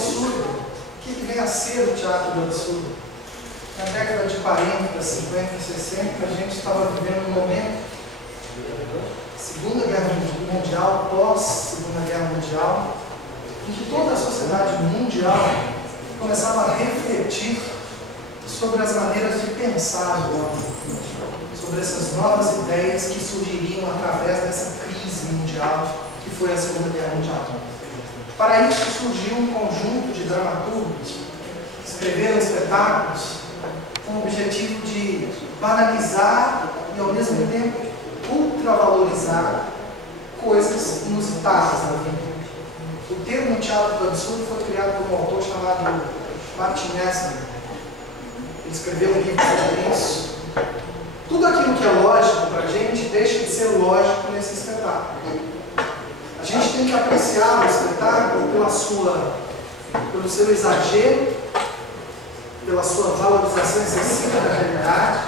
absurdo. O que vem a ser o teatro do absurdo? Na década de 40, 50, 60, a gente estava vivendo um momento, Segunda Guerra Mundial, pós-Segunda Guerra Mundial, em que toda a sociedade mundial começava a refletir sobre as maneiras de pensar o homem, sobre essas novas ideias que surgiriam através dessa crise mundial que foi a Segunda Guerra Mundial. Para isso surgiu um conjunto de dramaturgos que escreveram espetáculos com o objetivo de banalizar e ao mesmo tempo ultravalorizar coisas inusitadas na vida. O termo teatro do absurdo foi criado por um autor chamado Martin Esslin. Ele escreveu um livro sobre isso. Tudo aquilo que é lógico para a gente deixa de ser lógico nesse espetáculo. A gente tem que apreciar o espetáculo pelo seu exagero, pela sua valorização excessiva da realidade,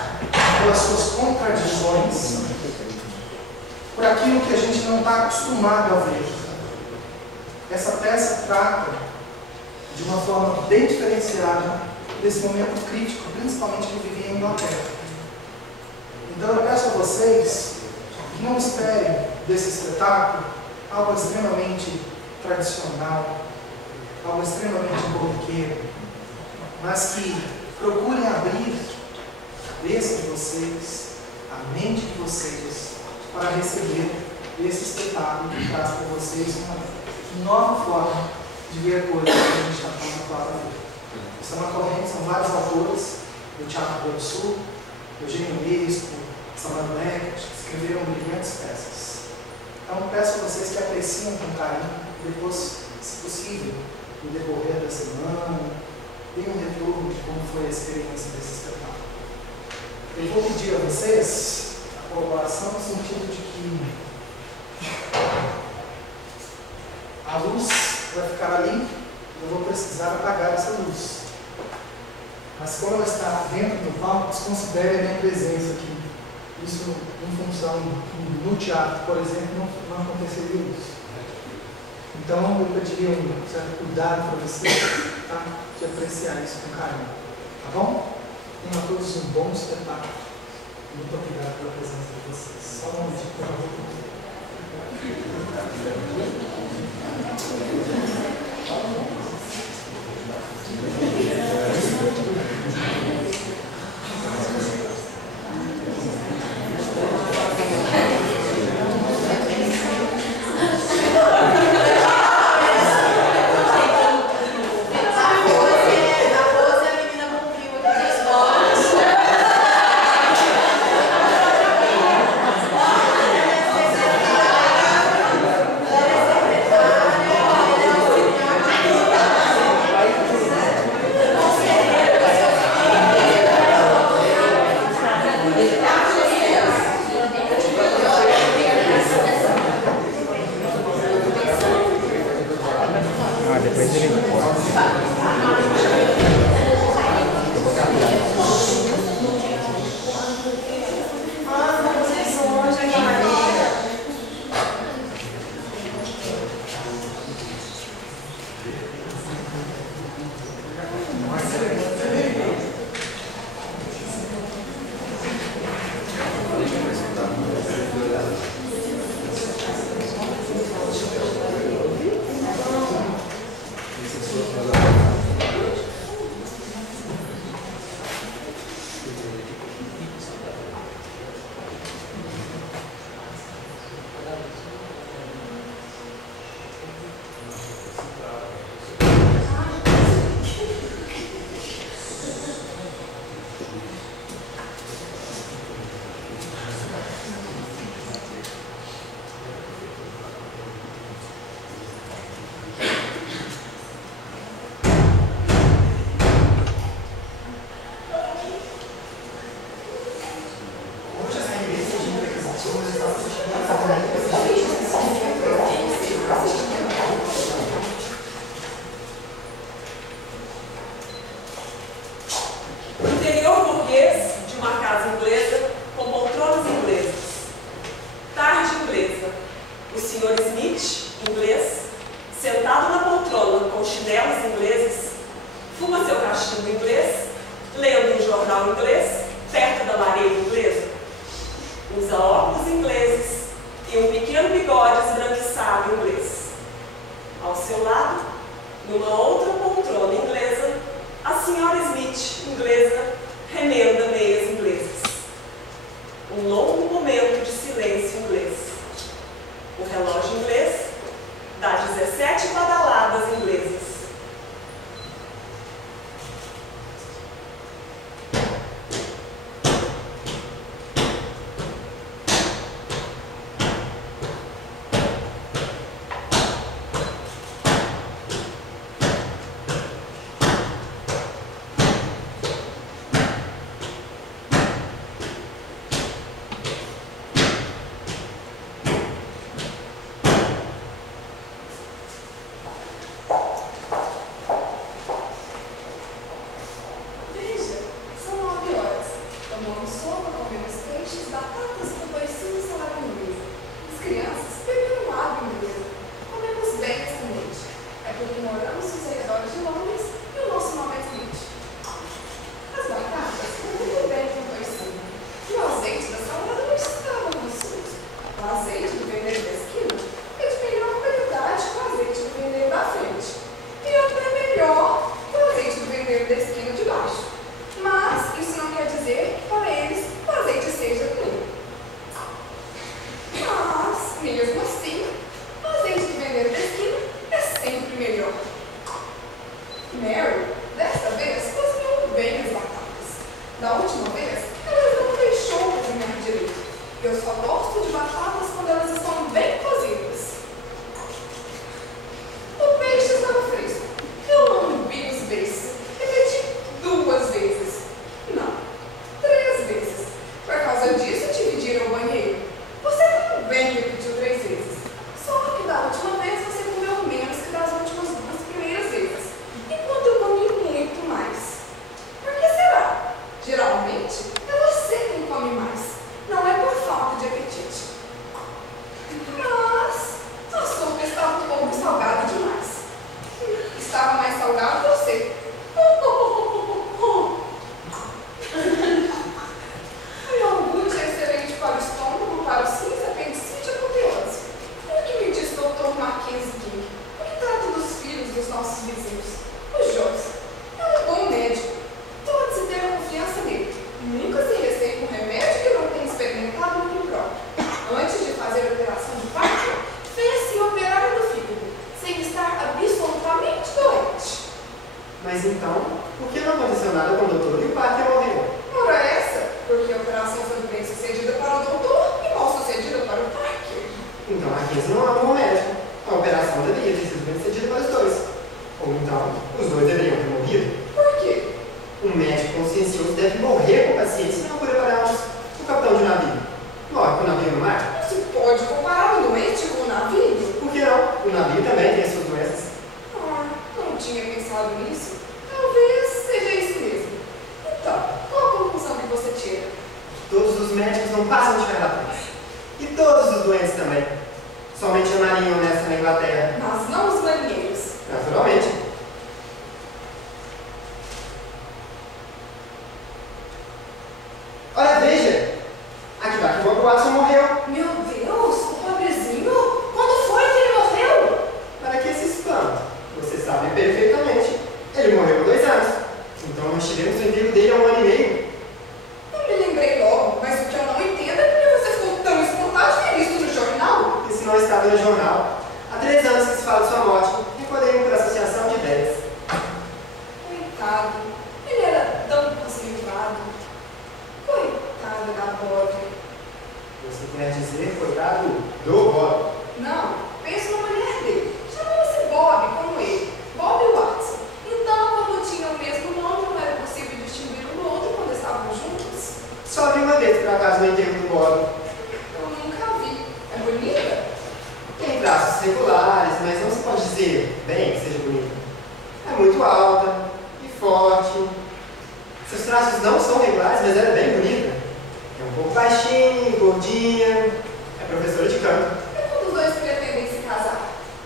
pelas suas contradições, por aquilo que a gente não está acostumado a ver. Essa peça trata de uma forma bem diferenciada desse momento crítico, principalmente que vivia em Inglaterra. Então eu peço a vocês que não esperem desse espetáculo algo extremamente tradicional, algo extremamente corriqueiro, mas que procurem abrir a cabeça de vocês, a mente de vocês, para receber esse espetáculo que traz para vocês uma nova forma de ver coisas que a gente está falando agora. Isso é uma corrente, são vários autores do teatro do absurdo, Eugênio Bispo, Samuel Beckett, que escreveram brilhantes peças. Então peço a vocês que apreciem com carinho, depois, se possível, no decorrer da semana, deem um retorno de como foi a experiência desse espetáculo. Eu vou pedir a vocês a colaboração no sentido de que a luz vai ficar ali, eu vou precisar apagar essa luz. Mas como ela está dentro do palco, desconsidere a minha presença aqui. Isso, em função no teatro, por exemplo, não aconteceria isso. Então, eu pediria um certo cuidado para vocês, tá? De apreciar isso com carinho. Tá bom? Tenham a todos um bom espetáculo. Muito obrigado pela presença de vocês. Só um momentinho, por favor. Fuma seu cachimbo inglês, lendo um jornal inglês, perto da lareira inglesa. Usa óculos ingleses e um pequeno bigode esbranquiçado inglês. Ao seu lado, numa outra poltrona inglesa, a senhora Smith, inglesa, remenda meias inglesas. Um longo momento de silêncio inglês. O relógio inglês dá 17 badaladas inglesas.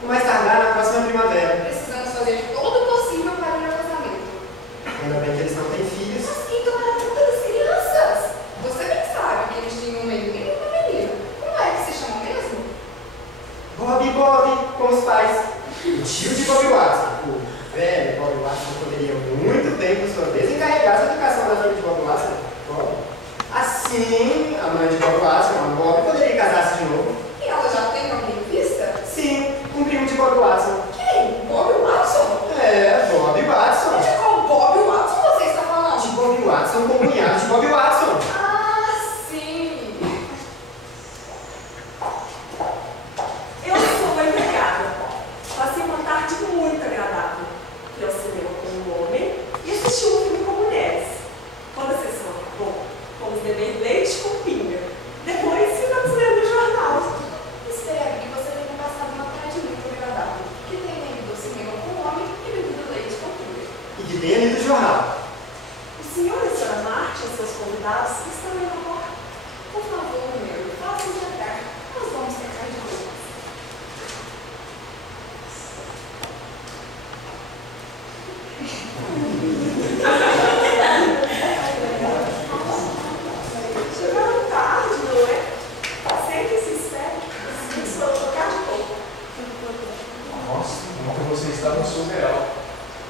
Mais tardar na próxima primavera. Precisamos fazer todo o possível para ir ao casamento. convidados estão aí na porta. Por favor, meu, faça-nos entrar. Nós vamos trocar de roupas. Chegaram tarde, não é? Sentem-se e esperem. Eles foram trocar de roupa. Nossa, ontem você estava surreal.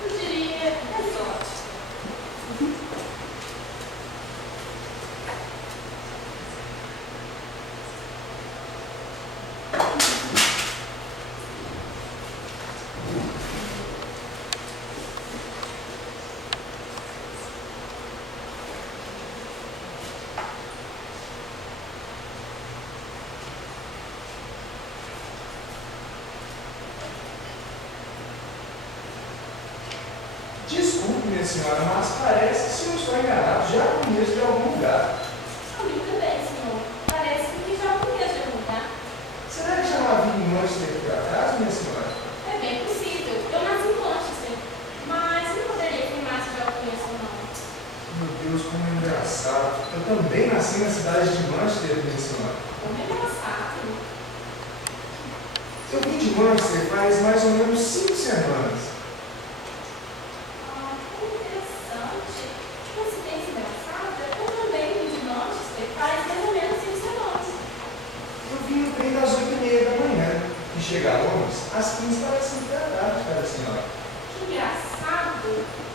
Eu diria exótico. Desculpe, minha senhora, mas parece que se eu estou enganado, já conheço de algum lugar. Muito bem, senhor. Parece que já conheço de algum lugar. Será que já não havia em Manchester por acaso, minha senhora? É bem possível. Eu nasci em Manchester, mas não poderia afirmar se já o conheço ou não. Meu Deus, como é engraçado. Eu também nasci na cidade de Manchester, minha senhora. Como é engraçado. Eu vim de Manchester faz mais ou menos 5 semanas. Que interessante. Que coincidência engraçada. Eu também vim de Manchester faz mais ou menos 5 semanas. Eu vim no trem das 8h30 da manhã e cheguei a Londres às 15 para as 5 da tarde, cara senhora. Que engraçado.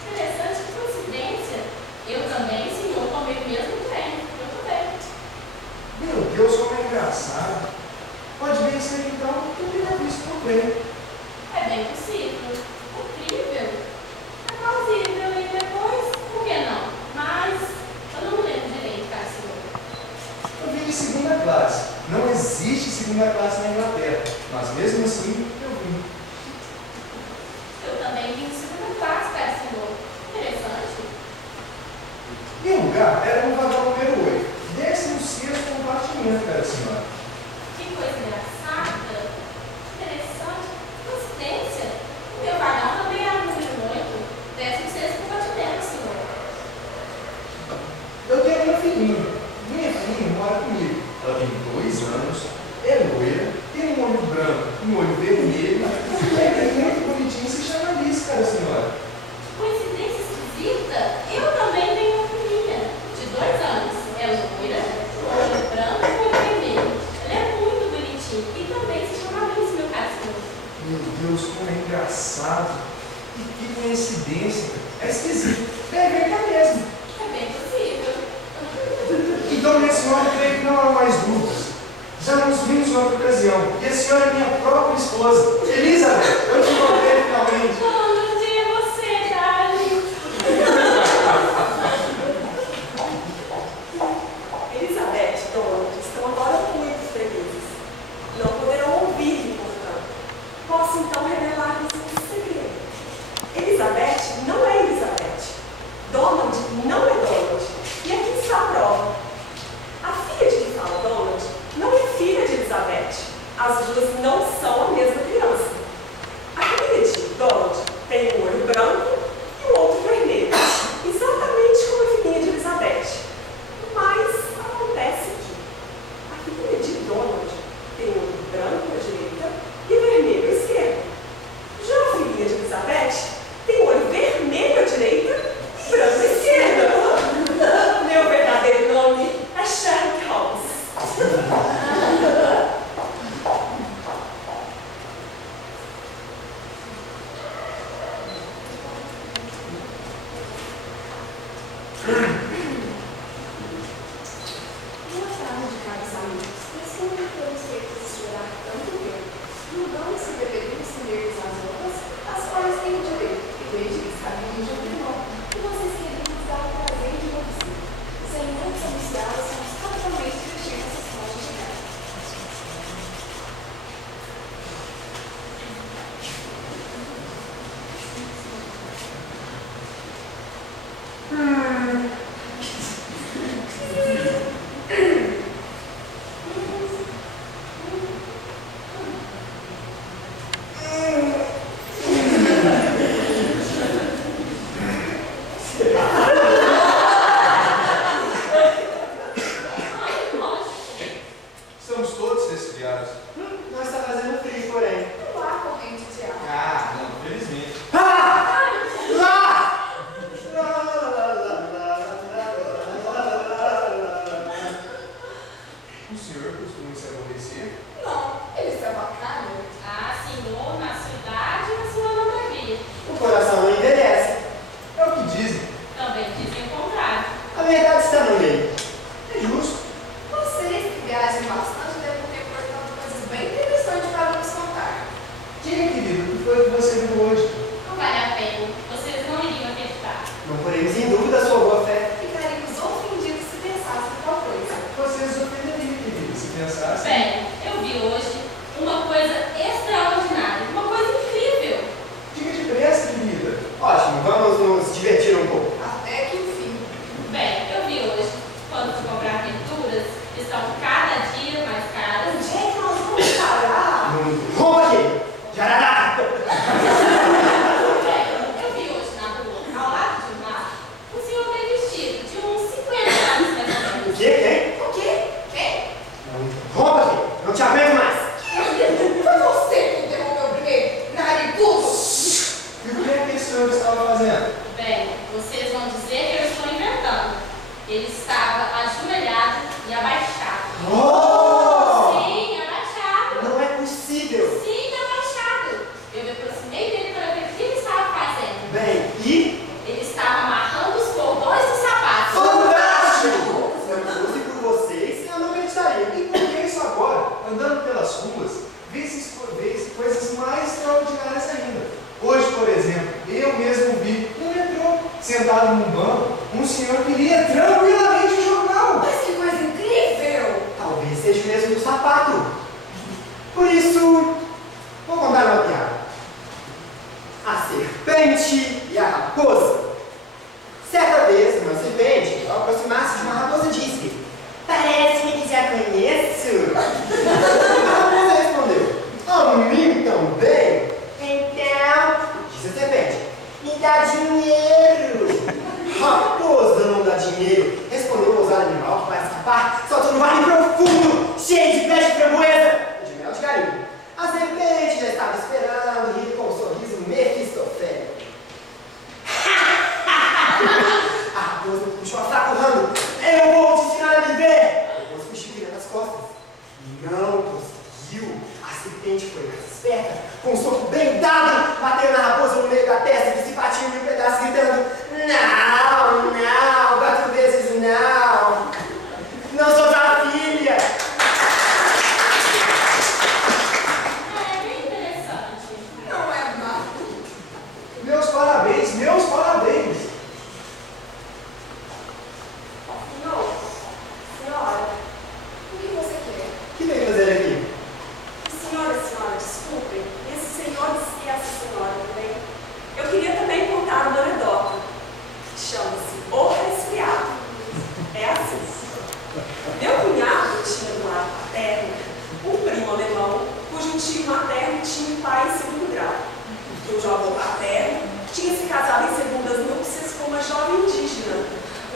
Interessante, que coincidência. Eu também, senhor, tomei o mesmo trem. Eu também. Meu Deus, como é engraçado. Pode bem ser então que eu tenha visto por bem. É bem possível. Incrível. É plausível e depois, por que não? Mas eu não lembro direito, cara, senhor. Eu vim de segunda classe. Não existe segunda classe na Inglaterra, mas mesmo assim eu vim. Eu também vim de segunda classe, cara, senhor. Interessante. Meu lugar era no vagão número 8, 16º compartimento, cara senhora. Que coisa engraçada. Interessante. Coincidência. O meu vagão também era no número 8, 16º compartimento, senhor. Eu tenho uma filhinha. Minha filhinha mora comigo. Ela tem 2 anos, é loira, tem um olho branco, um olho vermelho, e é muito bonitinho, se chama Alice, cara senhora. Coincidência esquisita. Eu também tenho uma filhinha de 2 anos. É loira, olho branco e olho vermelho. Ela é muito bonitinha e também se chama Alice, meu caro senhor. Meu Deus, como é engraçado. E que coincidência. É esquisito. Deve ver que é mesmo. É bem possível. Então, minha senhora, eu creio que não há mais dúvidas. Já nos vimos em outra ocasião. E a senhora é minha própria esposa. Elizabeth, eu te encontrei finalmente. Bom dia a você, darling. Elizabeth e Donald estão agora muito felizes. Não poderão ouvir-lhe, portanto. Posso então revelar-lhes um segredo. Elizabeth não é Elizabeth. Donald não é Donald. E aqui está a prova. A filha de que fala Donald não é filha de Elizabeth. As duas não são a mesma criança. A filha de Donald estava fazendo? Bem, vocês vão dizer que eu estou inventando. Ele estava ajoelhado e abaixado. Oh! Sim, abaixado. Não é possível. Sim, abaixado. Eu me aproximei dele para ver o que ele estava fazendo. Bem, e? Ele estava amarrando os cordões dos sapatos. Fantástico! Se eu fosse por vocês, eu não acreditaria. E por que isso agora? Andando pelas ruas, vê-se coisas mais extraordinárias ainda. Hoje, por exemplo, eu mesmo vi no metrô, sentado num banco, um senhor que lia tranquilamente o jornal. Mas que coisa incrível! Talvez seja o mesmo do sapato. Por isso, vou contar uma piada. A serpente e a raposa. Certa vez, uma serpente, ao aproximar-se de uma raposa, disse: "Parece-me que já conheço." A raposa respondeu: "A mim também." "Então," disse a serpente, "me dá dinheiro." "Raposa não dá dinheiro," respondeu o ousado animal que, para escapar, saltou no vale profundo, cheio de pés de framboesa e de mel de galinha. A serpente já estava esperando, rindo com um sorriso mefistofélico. A raposa puxou a saco urrando: "Eu vou te ensinar a viver!" A raposa fugiu virando as costas. Não conseguiu. A serpente foi mais esperta. Com um soco bem dado, bateu na raposa no meio da testa, que se batia em mil pedaços, gritando: "Não, não, 4 vezes não! Não sou tua filha!" É bem interessante. Não é má. Meus parabéns, meus parabéns. Não. Senhora, o que você quer? O que veio fazer aqui? Senhora, desculpem. Esses senhores e essa senhora também. Eu queria também contar uma anedota. Chama-se O Resfriado. É assim. Meu cunhado tinha do lado paterno um primo alemão cujo tio materno tinha um pai em 2º grau. Cujo avô paterno tinha se casado em segundas núpcias com uma jovem indígena,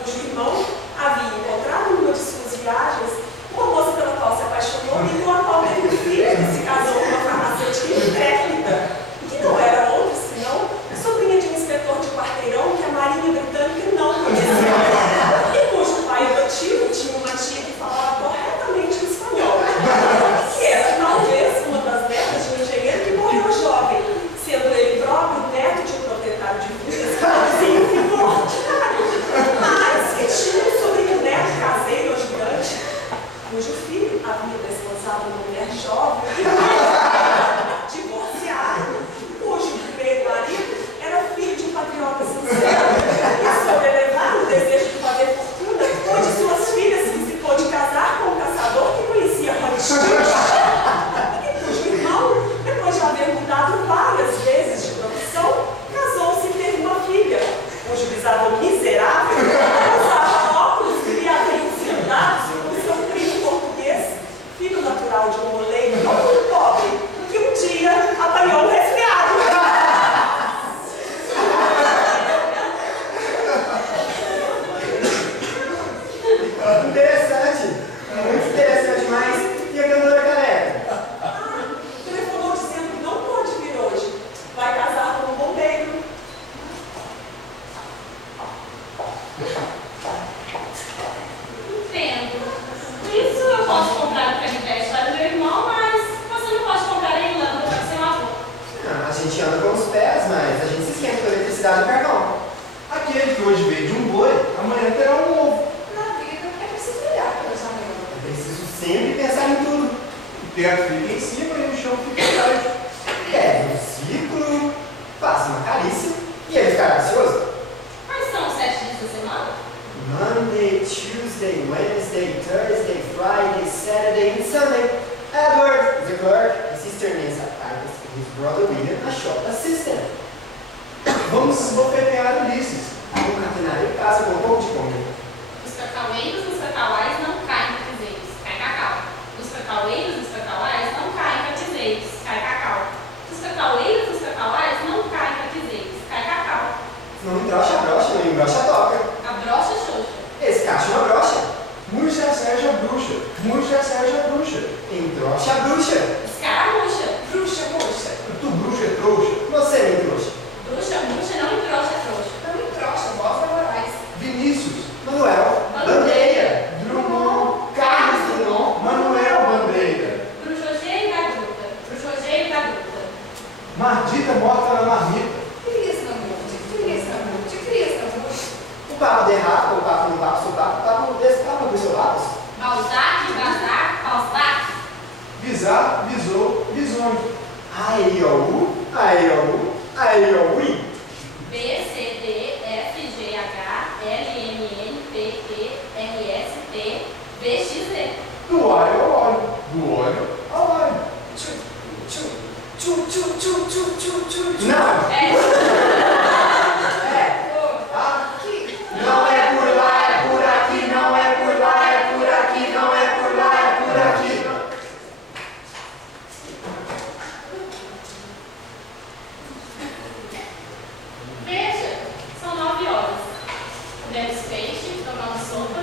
cujo irmão havia encontrado numa de suas viagens uma moça pela qual se apaixonou e com a qual teve um filho que se casou com uma farmacêutica técnica, que não era outra senão a sobrinha de um inspetor de quarteirão que a Marinha Britânica não conhecia, e cujo pai adotivo tinha uma tia que falava corretamente o espanhol, que era talvez uma das netas de um engenheiro que morreu jovem, sendo ele próprio neto de um proprietário de vidas, sim, um filho ordinário, mas que tinha um sobrinho neto caseiro ajudante, cujo filho havia desposado uma mulher jovem, divorciado, cujo primeiro marido era filho de um patriota sincero, e sob elevado desejo de fazer fortuna, onde suas filhas se pôde casar com um caçador que conhecia Rothschild, e cujo irmão, depois de haver mudado várias vezes de profissão, casou-se e teve uma filha, cujo bisavô miserável usava óculos que lhe haviam sido dados por seu primo português, filho natural de um moleiro não muito pobre, que um dia apanhou um resfriado. Interessante, muito interessante, mas e a cantora careca? Telefonou dizendo que não pode vir hoje. Vai casar com um bombeiro. Entendo. Por isso eu posso comprar o canivete para o meu irmão, mas você não pode comprar em lâmpada para o seu avô. A gente anda com os pés, mas a gente se esquenta com eletricidade e carvão. Aquele que hoje veio de um boi, amanhã terá um ovo. Na vida é preciso olhar pela janela. É preciso sempre pensar em tudo. O teto fica em cima e o chão fica atrás. Pega um ciclo, faça uma carícia e ele ficará ansioso. Quais são os 7 dias da semana? Monday, Tuesday, Wednesday, Thursday, Friday, Saturday and Sunday. Edward, the clerk, his sister Nancy Titus, and his brother William, a shop assistant. Vamos esbofetear Ulisses. Um catenário em casa com um pouco de comida. Os cacaueiros dos cacauais não caem em cacizeiros, cai cacau. Os cacaueiros dos cacauais não caem em cacizeiros, cai cacau. Os cacaueiros dos cacauais não caem em cacizeiros, cai cacau. Não embrocha a brocha, não embrocha a toca. A brocha xoxa. Esse cacho é uma brocha. Murcha a Sérgio a bruxa. Murcha a Sérgio a bruxa. Embrocha a bruxa. Escaramuxa. Bruxa, moça. Tu bruxa é trouxa. Você, minha trouxa. Bruxa murcha não embrocha errado, o papo no papo, o papo desse papo do seu lado. Balzac, Bazar, Balzac. Visar, visou, visonho. A-E-I-O-U, A-E-I-O-U, A-E-I-O-U. B, C, D, F, G, H, L, M, N, P, Q, R, S, T, V, X, Z. Do óleo ao óleo. Do óleo ao óleo. Não! É. Aqui. Não é por lá, é por aqui, não é por lá, é por aqui, não é por lá, é por aqui. Veja, são 9 horas. Comemos peixe, tomamos sopa.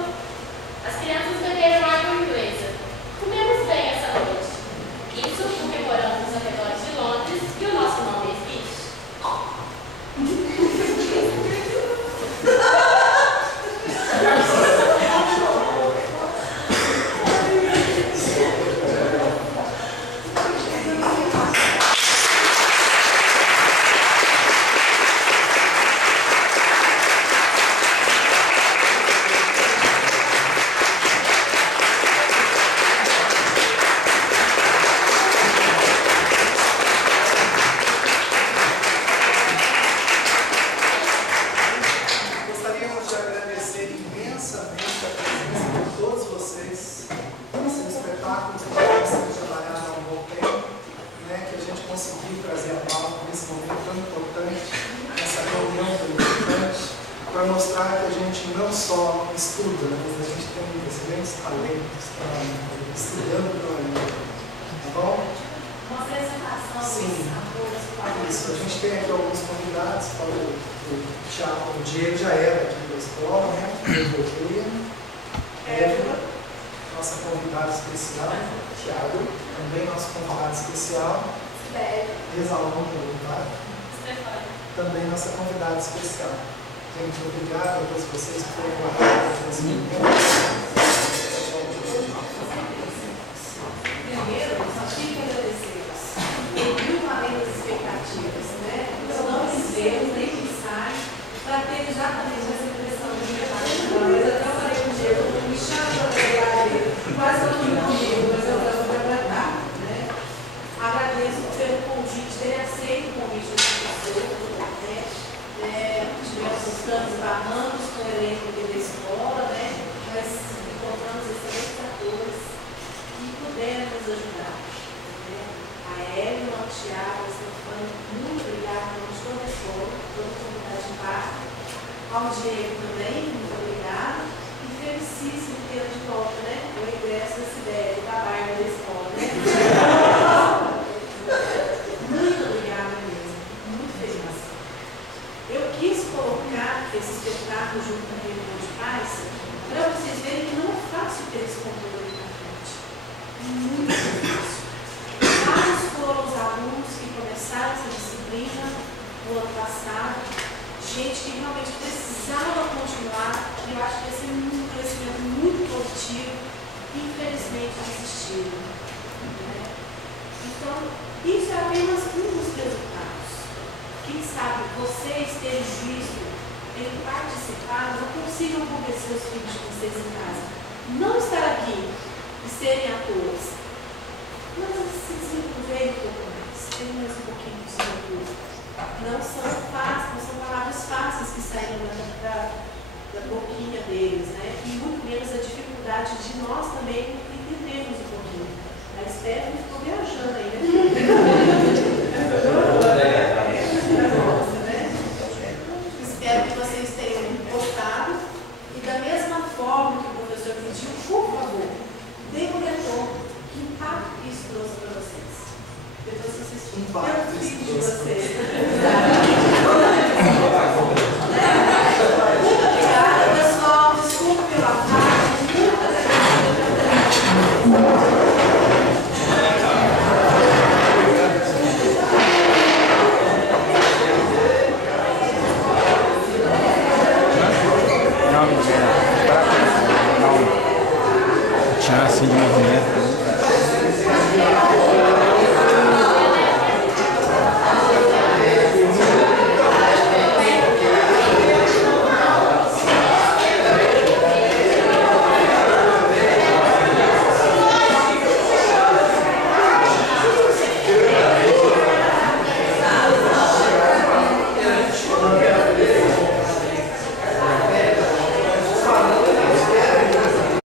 As crianças beberam água inglesa. Comemos bem essa noite. Isso porque moramos nos arredores de Londres e o nosso nome é Fish. Gostaríamos de agradecer imensamente a presença de todos vocês. Esse espetáculo que está sendo trabalhado há um bom tempo, né, que a gente conseguiu trazer a pauta nesse momento tão importante, essa reunião tão importante, para mostrar que a gente não só estuda, mas a gente tem excelentes talentos estudando para tá bom? Uma apresentação Sim. dos atores, por favor. Isso, a gente tem aqui alguns convidados, o Thiago, o Diego já era aqui da escola, né? Eva, nossa convidada especial, Thiago, também nosso convidado especial, Exalão, também nossa convidada especial. Gente, obrigado a todos vocês por terem guardado esse momento. Primeiro, só tinha que agradecer. Muito além das expectativas, né? Então, não fizemos nem pensar para ter exatamente essa impressão de verdade. Mas até eu falei com o Diego, me chama para trabalhar ele. Quase eu não me comigo, mas eu vou trabalhar, né? Agradeço pelo convite, ter aceito o convite do professor, né? Tivemos os tantos barrancos com o elenco aqui da escola, né? Mas encontramos excelentes atores que puderam nos ajudar. Né? A Ellen, o Thiago, a Stefania, muito obrigada por toda a escola, toda a comunidade de Parque. Ao Diego também, muito obrigada. E felicíssimo ter de volta, né? O ingresso da Cidade, da Barba da escola, né? Muito obrigada mesmo, muito feliz. Eu quis colocar esse espetáculo junto com a reunião de pais para vocês verem que não é fácil ter esse controle na frente. Muito difícil. Vários foram os alunos que começaram essa disciplina no ano passado, gente que realmente precisava continuar, e eu acho que esse é um crescimento muito positivo, infelizmente desistiram. Né? Então, isso é apenas um dos resultados. Quem sabe vocês terem visto, terem participado, não consigam convencer os filhos de vocês em casa. Não estar aqui e serem atores. Mas se desenvolverem um pouco mais, tem mais um pouquinho de desenvolvimento. Não são fáceis, não são palavras fáceis que saíram da boquinha deles, né? E muito menos a dificuldade de nós também entendermos um pouquinho. A Stephanie ficou viajando aí, né? Espero que vocês tenham gostado e da mesma forma que o professor pediu, por favor, dê um retorno. Que impacto isso trouxe para vocês? Depois vocês Impacto vídeo de isso trouxe. vocês.